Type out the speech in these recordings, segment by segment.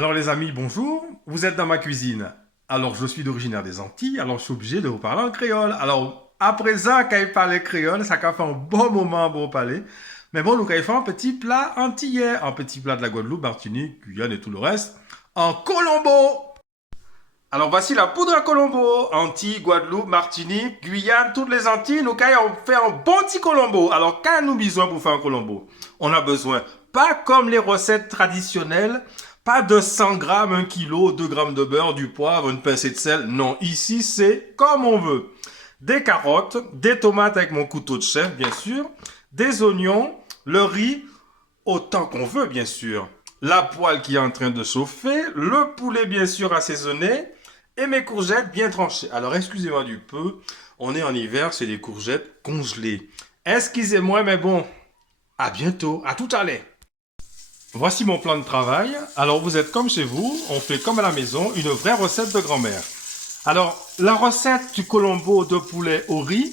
Alors les amis, bonjour. Vous êtes dans ma cuisine. Alors je suis d'originaire des Antilles, alors je suis obligé de vous parler en créole. Alors après ça, quand il parle créole, ça a fait un bon moment pour parler. Mais bon, nous avons fait un petit plat antillais, un petit plat de la Guadeloupe, Martinique, Guyane et tout le reste, en Colombo. Alors voici la poudre à Colombo. Antilles, Guadeloupe, Martinique, Guyane, toutes les Antilles, nous avons fait un bon petit Colombo. Alors qu'avons-nous besoin pour faire un Colombo? On a besoin, pas comme les recettes traditionnelles, pas de 100 grammes, 1 kilo, 2 grammes de beurre, du poivre, une pincée de sel. Non, ici c'est comme on veut. Des carottes, des tomates avec mon couteau de chef, bien sûr, des oignons, le riz, autant qu'on veut, bien sûr. La poêle qui est en train de chauffer, le poulet, bien sûr, assaisonné, et mes courgettes bien tranchées. Alors, excusez-moi du peu, on est en hiver, c'est des courgettes congelées. Excusez-moi, mais bon, à bientôt, à tout à l'heure. Voici mon plan de travail. Alors, vous êtes comme chez vous, on fait comme à la maison, une vraie recette de grand-mère. Alors, la recette du colombo de poulet au riz,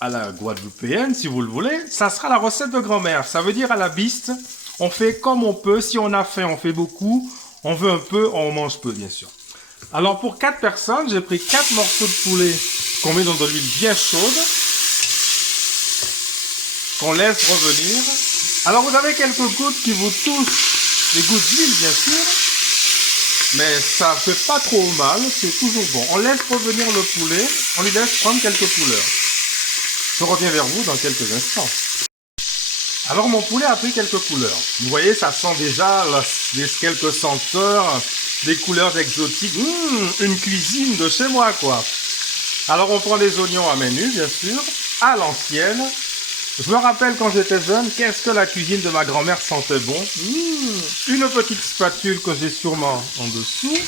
à la guadeloupéenne, si vous le voulez, ça sera la recette de grand-mère. Ça veut dire à la biste, on fait comme on peut. Si on a faim, on fait beaucoup. On veut un peu, on mange peu, bien sûr. Alors, pour 4 personnes, j'ai pris 4 morceaux de poulet qu'on met dans de l'huile bien chaude, qu'on laisse revenir. Alors, vous avez quelques gouttes qui vous touchent, des gouttes d'huile, bien sûr. Mais ça fait pas trop mal, c'est toujours bon. On laisse revenir le poulet, on lui laisse prendre quelques couleurs. Je reviens vers vous dans quelques instants. Alors mon poulet a pris quelques couleurs. Vous voyez, ça sent déjà les quelques senteurs, des couleurs exotiques. Une cuisine de chez moi, quoi. Alors on prend des oignons à main nue, bien sûr, à l'ancienne. Je me rappelle quand j'étais jeune, qu'est-ce que la cuisine de ma grand-mère sentait bon. Une petite spatule que j'ai sûrement en dessous.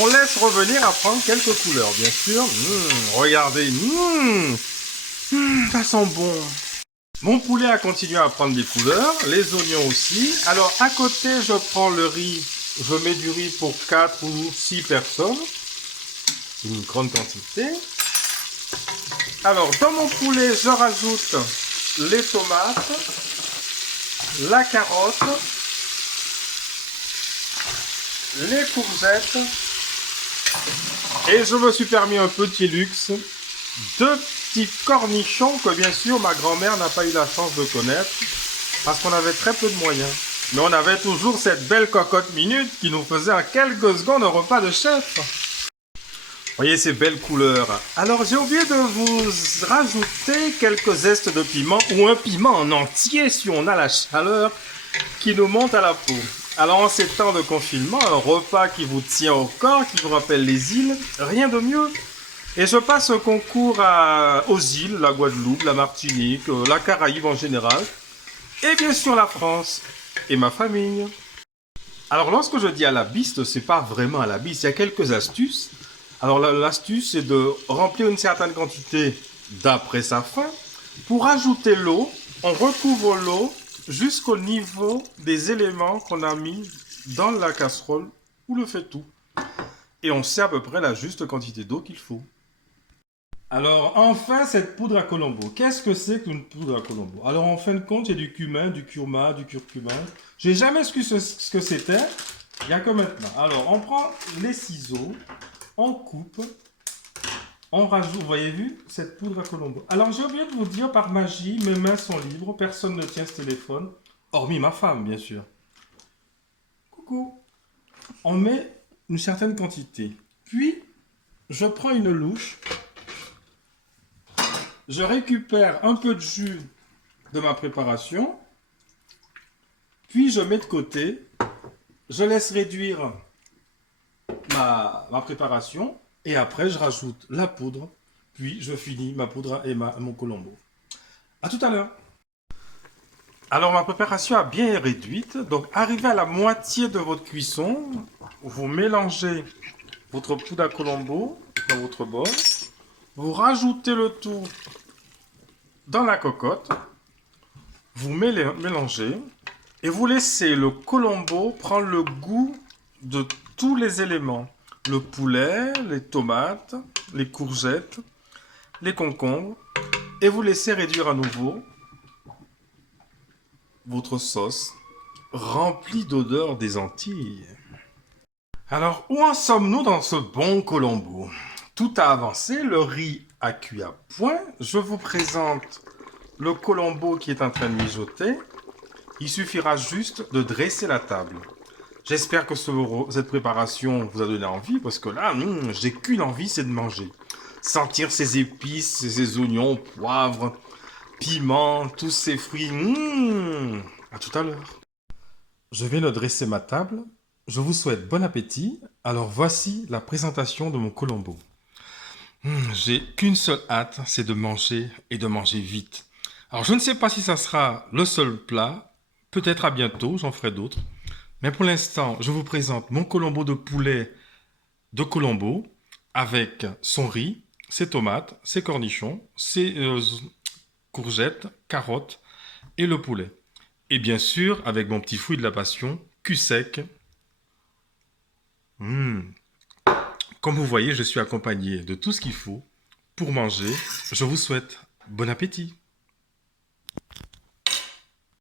On laisse revenir à prendre quelques couleurs, bien sûr. Regardez, ça sent bon. Mon poulet a continué à prendre des couleurs, les oignons aussi. Alors, à côté, je prends le riz. Je mets du riz pour 4 ou 6 personnes. Une grande quantité. Alors, dans mon poulet, je rajoute les tomates, la carotte, les courgettes. Et je me suis permis un petit luxe, 2 petits cornichons que bien sûr ma grand-mère n'a pas eu la chance de connaître parce qu'on avait très peu de moyens. Mais on avait toujours cette belle cocotte minute qui nous faisait en quelques secondes un repas de chef. Voyez ces belles couleurs. Alors j'ai oublié de vous rajouter quelques zestes de piment ou un piment en entier si on a la chaleur qui nous monte à la peau. Alors en ces temps de confinement, un repas qui vous tient au corps, qui vous rappelle les îles, rien de mieux. Et je passe un concours aux îles, la Guadeloupe, la Martinique, la Caraïbe en général, et bien sûr la France et ma famille. Alors lorsque je dis à la biste, c'est pas vraiment à la biste, il y a quelques astuces. Alors l'astuce c'est de remplir une certaine quantité d'après sa faim. Pour ajouter l'eau, on recouvre l'eau jusqu'au niveau des éléments qu'on a mis dans la casserole ou le fait-tout. Et on sait à peu près la juste quantité d'eau qu'il faut. Alors, enfin, cette poudre à Colombo. Qu'est-ce que c'est qu'une poudre à Colombo? Alors, en fin de compte, il y a du cumin, du curcuma, du curcuma. J'ai jamais su ce que c'était. Il n'y a que maintenant. Alors, on prend les ciseaux, on coupe, on rajoute, vous voyez vu, cette poudre à Colombo. Alors, j'ai oublié de vous dire, par magie, mes mains sont libres, personne ne tient ce téléphone, hormis ma femme, bien sûr. Coucou. On met une certaine quantité. Puis, je prends une louche. Je récupère un peu de jus de ma préparation, puis je mets de côté, je laisse réduire ma préparation, et après je rajoute la poudre, puis je finis ma poudre et mon colombo. A tout à l'heure. Alors ma préparation a bien réduite, donc arrivé à la moitié de votre cuisson, vous mélangez votre poudre à colombo dans votre bol, vous rajoutez le tout dans la cocotte, vous mélangez et vous laissez le colombo prendre le goût de tous les éléments. Le poulet, les tomates, les courgettes, les concombres. Et vous laissez réduire à nouveau votre sauce. rempli d'odeurs des Antilles. Alors, où en sommes-nous dans ce bon Colombo? Tout a avancé, le riz a cuit à point. Je vous présente le Colombo qui est en train de mijoter. Il suffira juste de dresser la table. J'espère que cette préparation vous a donné envie, parce que là, j'ai qu'une envie, c'est de manger. Sentir ces épices, ces oignons, poivres, piments, tous ces fruits. À tout à l'heure. Je viens de dresser ma table. Je vous souhaite bon appétit. Alors voici la présentation de mon Colombo. J'ai qu'une seule hâte, c'est de manger et de manger vite. Alors je ne sais pas si ça sera le seul plat. Peut-être à bientôt, j'en ferai d'autres. Mais pour l'instant, je vous présente mon Colombo de poulet de Colombo avec son riz, ses tomates, ses cornichons, ses courgettes, carottes et le poulet. Et bien sûr, avec mon petit fruit de la passion, cul sec. Comme vous voyez, je suis accompagné de tout ce qu'il faut pour manger. Je vous souhaite bon appétit.